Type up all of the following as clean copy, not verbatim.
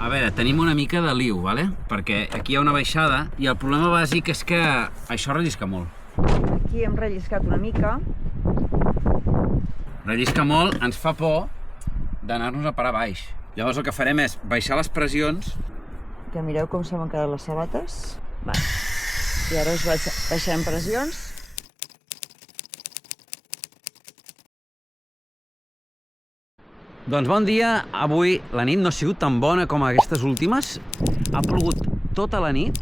A veure, tenim una mica de liu, ¿vale? Perquè aquí hi ha una baixada i el problema bàsic és que això rellisca molt. Aquí hem relliscat una mica. Rellisca molt, ens fa por d'anar-nos a parar baix. Llavors el que farem és baixar les pressions. Que mireu com se m'han quedat les sabates. Va. I ara us baixarem pressions. Doncs bon dia. Avui la nit no ha sigut tan bona com aquestes últimes. Ha plogut tota la nit.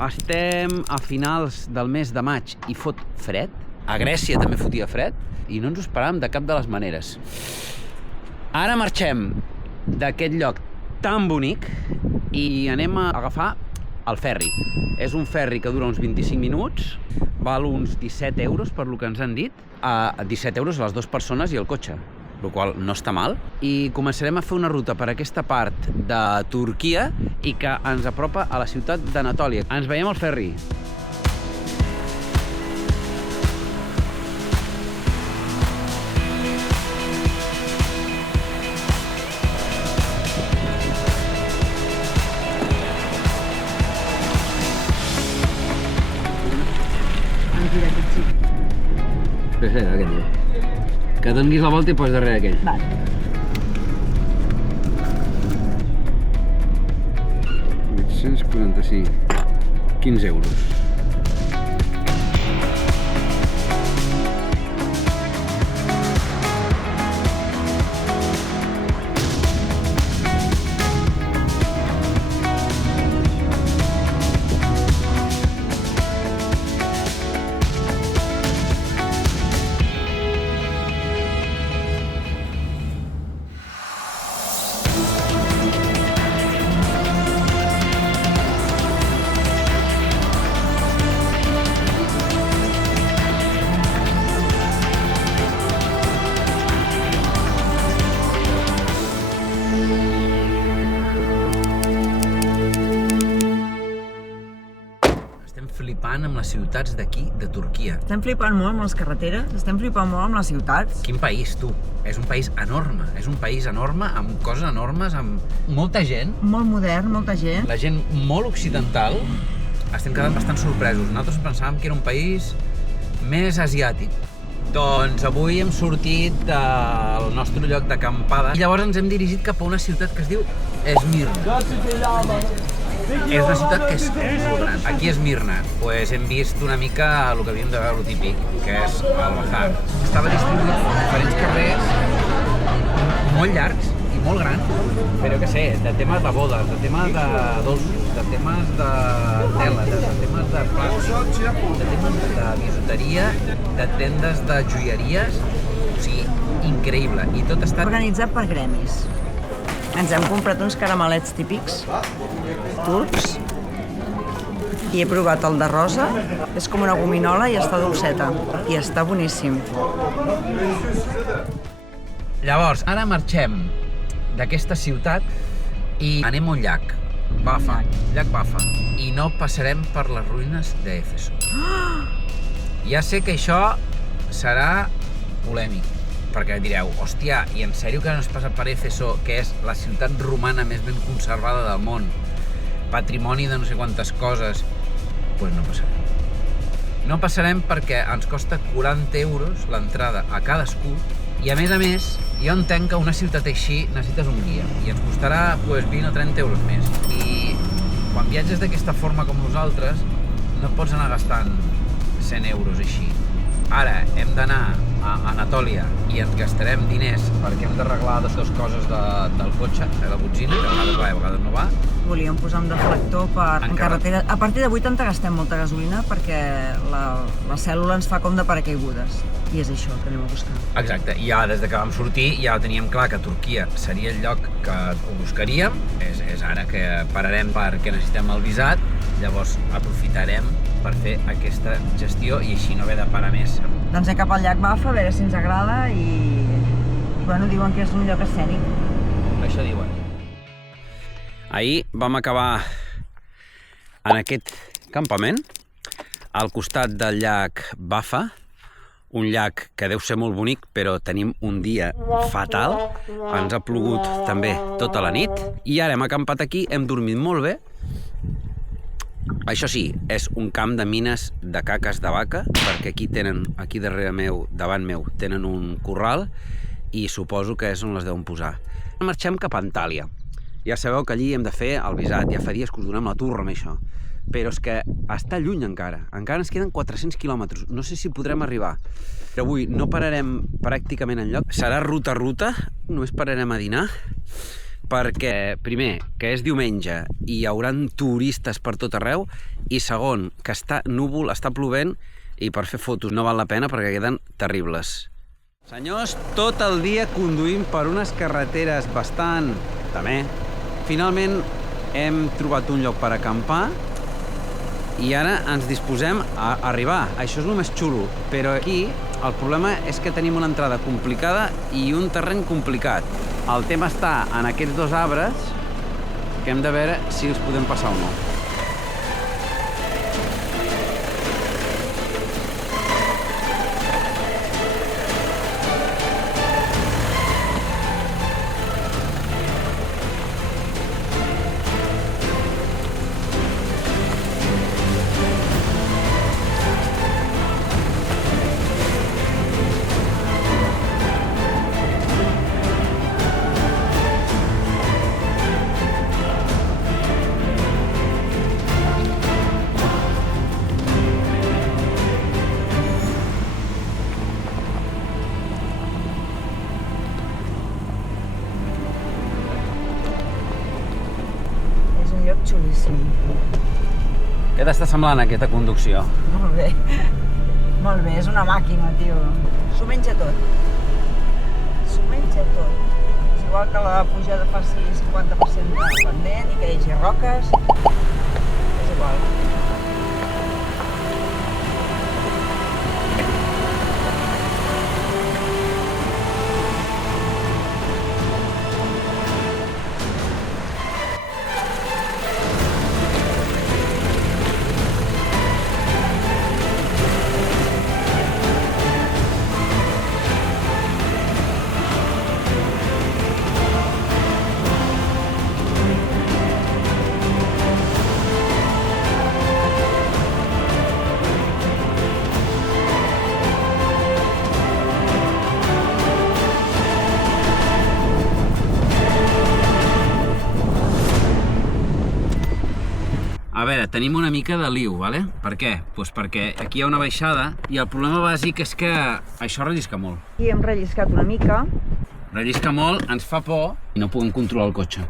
Estem a finals del mes de maig i fot fred. A Grècia també fotia fred i no ens ho esperàvem de cap de les maneres. Ara marxem d'aquest lloc tan bonic i anem a agafar el ferri. És un ferri que dura uns 25 minuts, val uns 17 euros per lo que ens han dit, 17 euros a les dues persones i el cotxe, el qual no està mal, i començarem a fer una ruta per aquesta part de Turquia i que ens apropa a la ciutat d'Anatòlia. Ens veiem al ferri. Espera, aquest no. Que donis la volta i pots darrere aquell. Va. 845. 15 euros. Flipant amb les ciutats d'aquí, de Turquia. Estem flipant molt amb les carreteres, estem flipant molt amb les ciutats. Quin país, tu? És un país enorme, amb coses enormes, amb molta gent. Molt modern, molta gent. La gent molt occidental. Estem quedant bastant sorpresos. Nosaltres pensàvem que era un país més asiàtic. Doncs avui hem sortit del nostre lloc d'acampada i llavors ens hem dirigit cap a una ciutat que es diu Esmirna. És una ciutat que és molt gran. Aquí a Esmirna hem vist una mica el que havíem de veure, el típic, que és el bazar. Estava distribuït en diferents carrers molt llargs i molt grans, però què sé, de temes de bodes, de temes de dolços, de temes de teles, de temes de plàstic, de temes de bisuteria, de tendes de joieries, o sigui, increïble. I tot està organitzat per gremis. Ens hem comprat uns caramelets típics turcs i he provat el de rosa. És com una gominola i està dolceta. I està boníssim. Llavors, ara marxem d'aquesta ciutat i anem a un llac, Bafa, llac Bafa, i no passarem per les ruïnes d'Éfeso. Ja sé que això serà polèmic, perquè direu, hòstia, i en sèrio que no es passa per Éfeso, que és la ciutat romana més ben conservada del món, patrimoni de no sé quantes coses? Doncs no passarem. No passarem perquè ens costa 40 euros l'entrada a cadascú i a més, jo entenc que una ciutat així necessites un guia i ens costarà 20 o 30 euros més. I quan viatges d'aquesta forma com nosaltres no pots anar gastant 100 euros així. Ara hem d'anar a Anatòlia i ens gastarem diners perquè hem d'arreglar dues coses del cotxe, la botzina, que a vegades va i a vegades no va. Volíem posar un deflector en carretera. A partir de 80 gastem molta gasolina perquè la cèl·lula ens fa com de paracaigudes. I és això que anem a buscar. Exacte, i ja des que vam sortir ja teníem clar que Turquia seria el lloc que ho buscaríem. És ara que pararem perquè necessitem el visat, llavors aprofitarem per fer aquesta gestió i així no haver de parar més. Doncs anem cap al llac Bafa, a veure si ens agrada i... Bueno, diuen que és un lloc escènic. Això diuen. Ahir vam acabar en aquest campament, al costat del llac Bafa, un llac que deu ser molt bonic, però tenim un dia fatal. Ens ha plogut també tota la nit. I ara hem acampat aquí, hem dormit molt bé. Això sí, és un camp de mines de caques de vaca, perquè aquí darrere meu, davant meu, tenen un corral i suposo que és on les deuen posar. Marxem cap a Antàlia. Ja sabeu que allí hem de fer el visat, ja fa dies que us donem la turra amb això. Però és que està lluny encara ens queden 400 quilòmetres, no sé si podrem arribar. Però avui no pararem pràcticament enlloc, serà ruta, només pararem a dinar, perquè, primer, que és diumenge i hi haurà turistes per tot arreu, i segon, que està núvol, està plovent, i per fer fotos no val la pena perquè queden terribles. Senyors, tot el dia conduïm per unes carreteres bastant... també. Finalment hem trobat un lloc per acampar i ara ens disposem a arribar. Això és el més xulo, però aquí el problema és que tenim una entrada complicada i un terreny complicat. El tema està en aquests dos arbres que hem de veure si els podem passar o no. Xulíssim. Què t'està semblant aquesta conducció? Molt bé. Molt bé, és una màquina, tio. S'ho menja tot. S'ho menja tot. És igual que la pujada faci 50% de pendent i que hi hagi roques. És igual. A veure, tenim una mica de liu, ¿vale? Per què? Doncs perquè aquí hi ha una baixada i el problema bàsic és que això rellisca molt. Aquí hem relliscat una mica. Rellisca molt, ens fa por i no podem controlar el cotxe.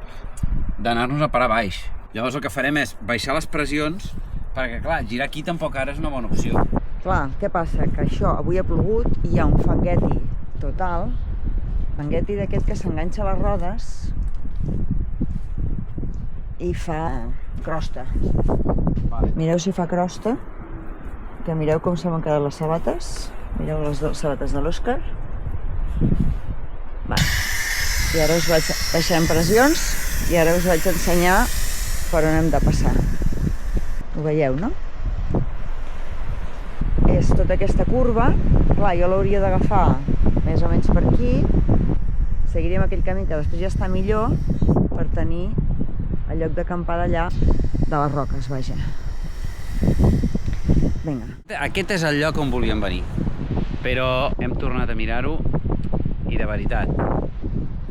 D'anar-nos a parar baix. Llavors el que farem és baixar les pressions perquè, clar, girar aquí tampoc ara és una bona opció. Clar, què passa? Que això avui ha plogut i hi ha un fangueti total. Fangueti d'aquest que s'enganxa a les rodes i fa crosta. Vale. Mireu si fa crosta, que mireu com se m'han quedat les sabates. Mireu les sabates de l'Òscar. I ara us vaig baixant pressions i ara us vaig ensenyar per on hem de passar. Ho veieu, no? És tota aquesta curva. Clar, jo l'hauria d'agafar més o menys per aquí. Seguirem aquell camí que després ja està millor per tenir el lloc d'acampada allà de les roques, vaja. Vinga. Aquest és el lloc on volíem venir, però hem tornat a mirar-ho i de veritat,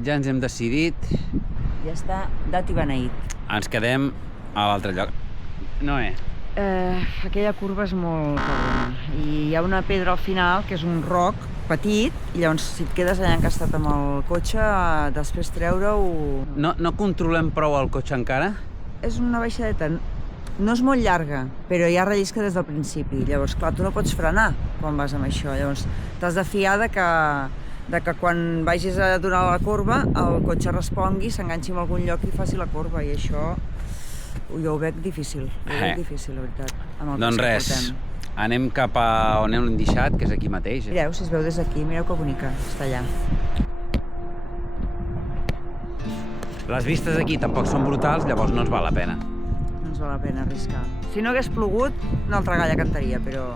ja ens hem decidit. Ja està dat i beneït. Ens quedem a l'altre lloc. Noé. Aquella curva és molt cabrona i hi ha una pedra al final que és un roc petit i llavors si et quedes allà encastat amb el cotxe després treure-ho... No controlem prou el cotxe encara? És una baixadeta, no és molt llarga, però ja rellisca des del principi. Llavors, clar, tu no pots frenar quan vas amb això. Llavors, t'has de fiar de que quan vagis a donar la corba el cotxe respongui, s'enganxi en algun lloc i faci la corba i això jo ho veig difícil, la veritat. Doncs res, anem cap a on hem deixat, que és aquí mateix. Mireu, si es veu des d'aquí, mireu que bonica, està allà. Les vistes d'aquí tampoc són brutals, llavors no ens val la pena. No ens val la pena arriscar. Si no hagués plogut, una altra galla cantaria, però...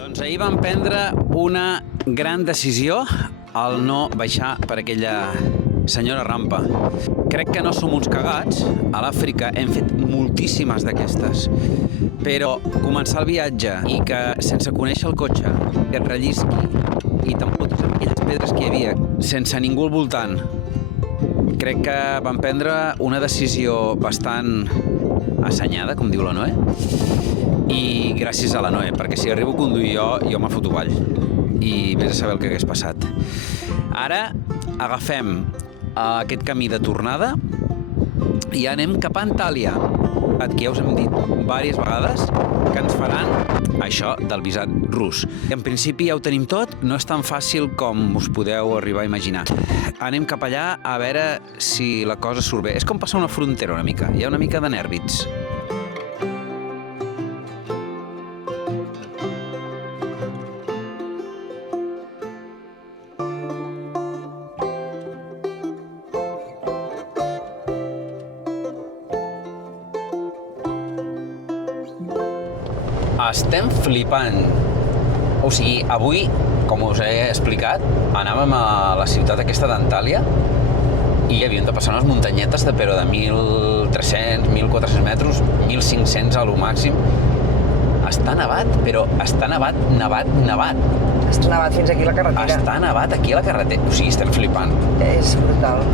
Doncs ahir vam prendre una gran decisió al no baixar per aquella senyora rampa. Crec que no som uns cagats. A l'Àfrica hem fet moltíssimes d'aquestes. Però començar el viatge i que sense conèixer el cotxe et rellisqui i t'empotis amb aquelles pedres que hi havia sense ningú al voltant, crec que vam prendre una decisió bastant assenyada, com diu la Noé. I gràcies a la Noé, perquè si arribo a conduir jo me foto avall. I vés a saber el que hagués passat. Ara agafem aquest camí de tornada i anem cap a Antàlia, que ja us hem dit diverses vegades que ens faran això del visat rus. En principi ja ho tenim tot, no és tan fàcil com us podeu arribar a imaginar. Anem cap allà a veure si la cosa surt bé. És com passar una frontera una mica, hi ha una mica de nèrvits. Estem flipant. O sigui, avui, com us he explicat, anàvem a la ciutat aquesta d'Antàlia i havíem de passar unes muntanyetes de 1.300, 1.400 metres, 1.500 a lo màxim. Està nevat, però està nevat. Està nevat fins aquí a la carretera. Està nevat aquí a la carretera. O sigui, estem flipant. És brutal.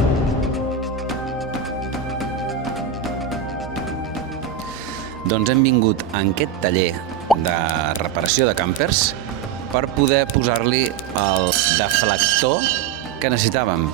Doncs hem vingut en aquest taller de reparació de càmpers per poder posar-li el deflector que necessitàvem.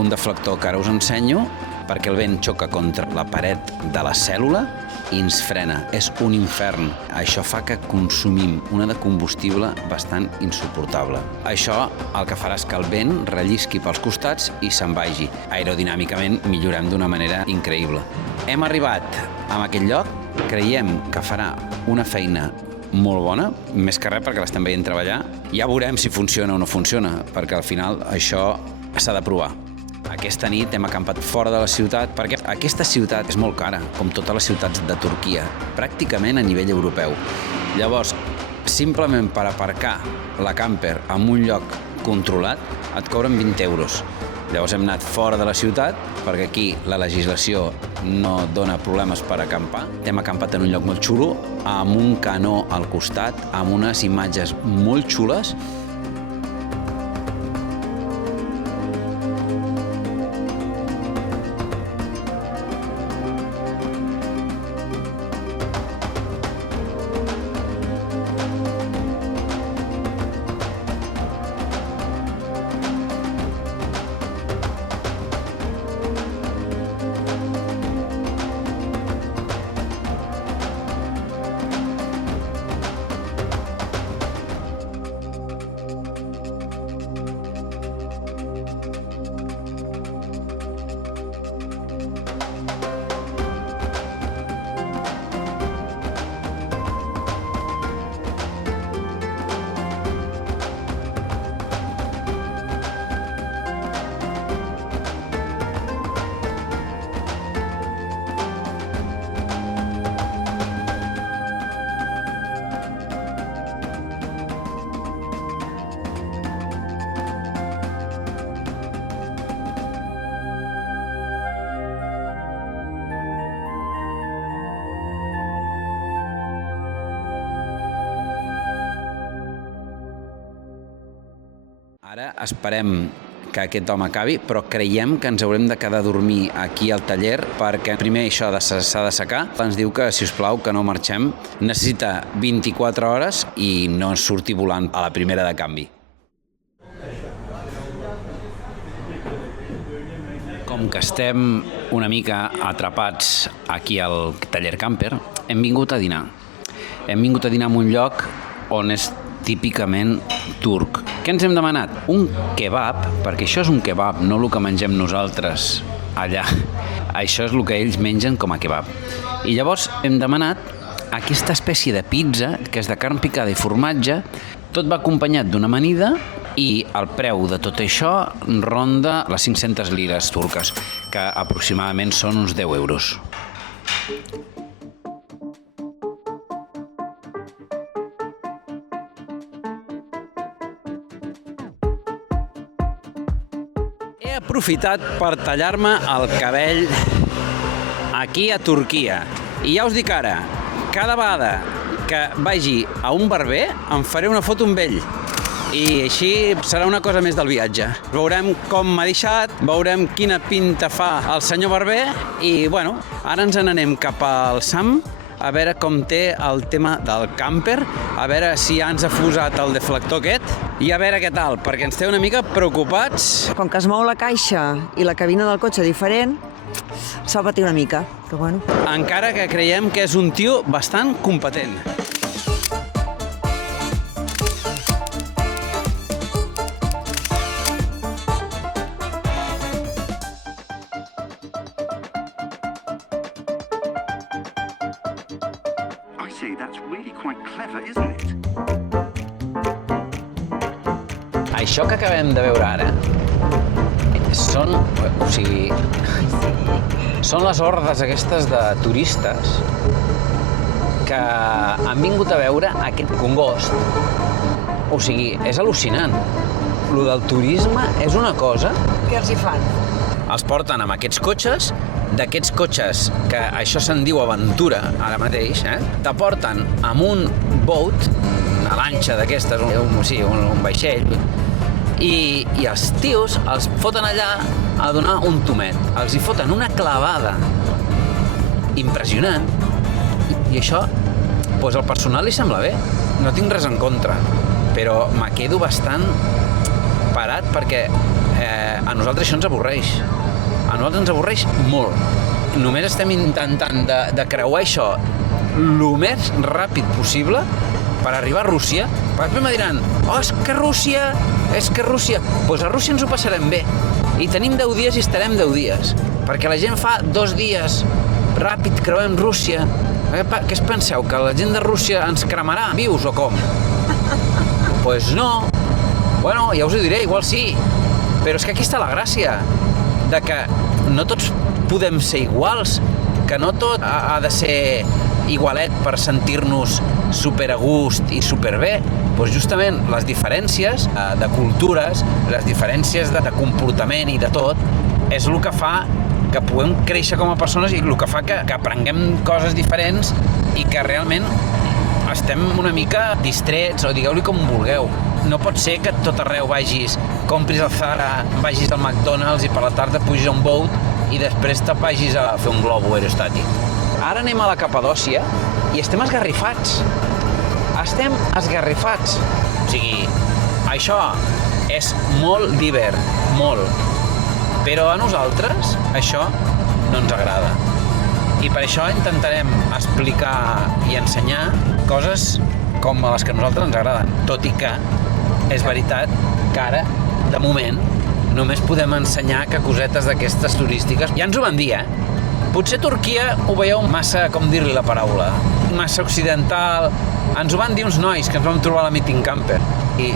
Un deflector que ara us ensenyo perquè el vent xoca contra la paret de la cèl·lula i ens frena. És un infern. Això fa que consumim una de combustible bastant insuportable. Això el que farà és que el vent rellisqui pels costats i se'n vagi. Aerodinàmicament millorem d'una manera increïble. Hem arribat a aquest lloc. Creiem que farà una feina molt bona, més que res perquè l'estem veient treballar. Ja veurem si funciona o no funciona, perquè al final això s'ha de provar. Aquesta nit hem acampat fora de la ciutat, perquè aquesta ciutat és molt cara, com totes les ciutats de Turquia, pràcticament a nivell europeu. Llavors, simplement per aparcar la camper en un lloc controlat, et cobren 20 euros. Llavors hem anat fora de la ciutat, perquè aquí la legislació no dona problemes per acampar. Hem acampat en un lloc molt xulo, amb un canó al costat, amb unes imatges molt xules. Ara esperem que aquest home acabi, però creiem que ens haurem de quedar a dormir aquí al taller perquè primer això s'ha de secar. Ens diu que, si us plau, que no marxem. Necessita 24 hores i no ens surti volant a la primera de canvi. Com que estem una mica atrapats aquí al taller camper, hem vingut a dinar. Hem vingut a dinar en un lloc on és típicament turc. Què ens hem demanat? Un kebab, perquè això és un kebab, no el que mengem nosaltres allà. Això és el que ells mengen com a kebab. I llavors hem demanat aquesta espècie de pizza, que és de carn picada i formatge. Tot va acompanyat d'una amanida i el preu de tot això ronda les 500 lires turques, que aproximadament són uns 10 euros. aprofitat per tallar-me el cabell aquí a Turquia. I ja us dic ara, cada vegada que vagi a un barber em faré una foto amb ell. I així serà una cosa més del viatge. Veurem com m'ha deixat, veurem quina pinta fa el senyor barber i, bueno, ara ens n'anem cap al Sam a veure com té el tema del camper, a veure si ja ens ha fusat el deflector aquest i a veure què tal, perquè ens té una mica preocupats. Com que es mou la caixa i la cabina del cotxe diferent, s'ha patit una mica, però bueno. Encara que creiem que és un tio bastant competent. Això que acabem de veure ara són, són les hordes aquestes de turistes que han vingut a veure aquest congost. O sigui, és al·lucinant. Lo del turisme és una cosa... Què els hi fan? Els porten amb aquests cotxes, d'aquests cotxes, que això se'n diu aventura, ara mateix, te porten amb un boat, una lanxa d'aquestes, un vaixell, i els tios els foten allà a donar un tomet. Els hi foten una clavada impressionant i això, doncs al personal li sembla bé. No tinc res en contra, però me quedo bastant parat perquè a nosaltres això ens avorreix. A nosaltres ens avorreix molt. Només estem intentant de creuar això el més ràpid possible per arribar a Rússia. Després me diran, és que Rússia... Doncs a Rússia ens ho passarem bé. I tenim 10 dies i estarem 10 dies. Perquè la gent fa 2 dies ràpid creuem Rússia. Què es penseu, que la gent de Rússia ens cremarà vius o com? Doncs no. Bueno, ja us ho diré, igual sí. Però és que aquí està la gràcia, de que no tots podem ser iguals, que no tot ha de ser igualet per sentir-nos super a gust i superbé. Doncs justament les diferències de cultures, les diferències de comportament i de tot, és el que fa que puguem créixer com a persones i el que fa que aprenguem coses diferents i que realment estem una mica distrets, o digueu-li com vulgueu. No pot ser que tot arreu vagis, compris al Zara, vagis al McDonald's i per la tarda pugis a un boat i després te vagis a fer un globo aerostàtic. Ara anem a la Capadòcia i estem esgarrifats. Estem esgarrifats. O sigui, això és molt d'hivern, molt. Però a nosaltres això no ens agrada. I per això intentarem explicar i ensenyar coses com les que a nosaltres ens agraden. Tot i que és veritat que ara, de moment, només podem ensenyar que cosetes d'aquestes turístiques. Ja ens ho van dir, Potser Turquia ho veieu massa, com dir-li la paraula, massa occidental. Ens ho van dir uns nois que ens vam trobar a la Meeting Camper i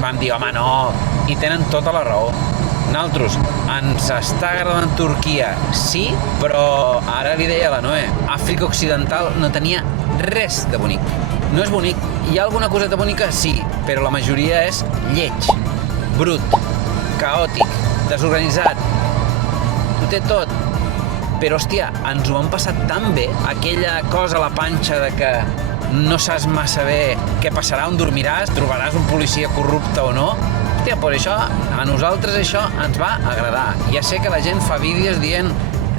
vam dir, home, no, i tenen tota la raó. Nosaltres, ens està agradant Turquia, sí, però ara li deia a la Noé, Àfrica Occidental no tenia res de bonic. No és bonic. Hi ha alguna coseta bonica? Sí, però la majoria és lleig, brut, caòtic, desorganitzat. Ho té tot. Però, hòstia, ens ho han passat tan bé, aquella cosa a la panxa de que no saps massa bé què passarà, on dormiràs, trobaràs un policia corrupte o no. Hòstia, per això, a nosaltres això ens va agradar. Ja sé que la gent fa vídeos dient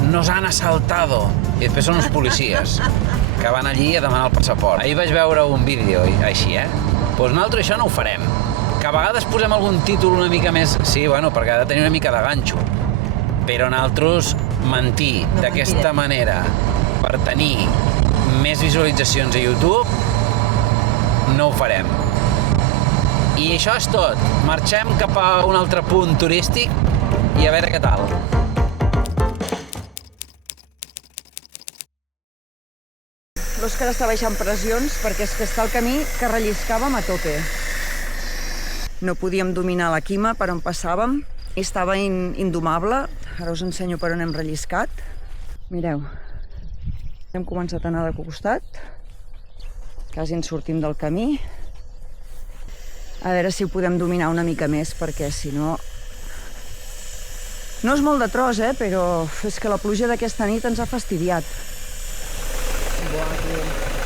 nos han asaltado, i després són uns policies que van allí a demanar el passaport. Ahir vaig veure un vídeo així, Doncs nosaltres això no ho farem. Que a vegades posem algun títol una mica més... Sí, bueno, perquè ha de tenir una mica de ganxo. Però nosaltres mentir d'aquesta manera per tenir més visualitzacions a YouTube no ho farem. I això és tot. Marxem cap a un altre punt turístic i a veure què tal. L'Òscar està baixant pressions perquè és que està el camí que relliscàvem a tope. No podíem dominar la quima per on passàvem i estava indomable. Ara us ensenyo per on hem relliscat. Mireu, hem començat a anar de costat, quasi ens sortim del camí. A veure si ho podem dominar una mica més, perquè si no No és molt de tros, però és que la pluja d'aquesta nit ens ha fastidiat. Buah, tio.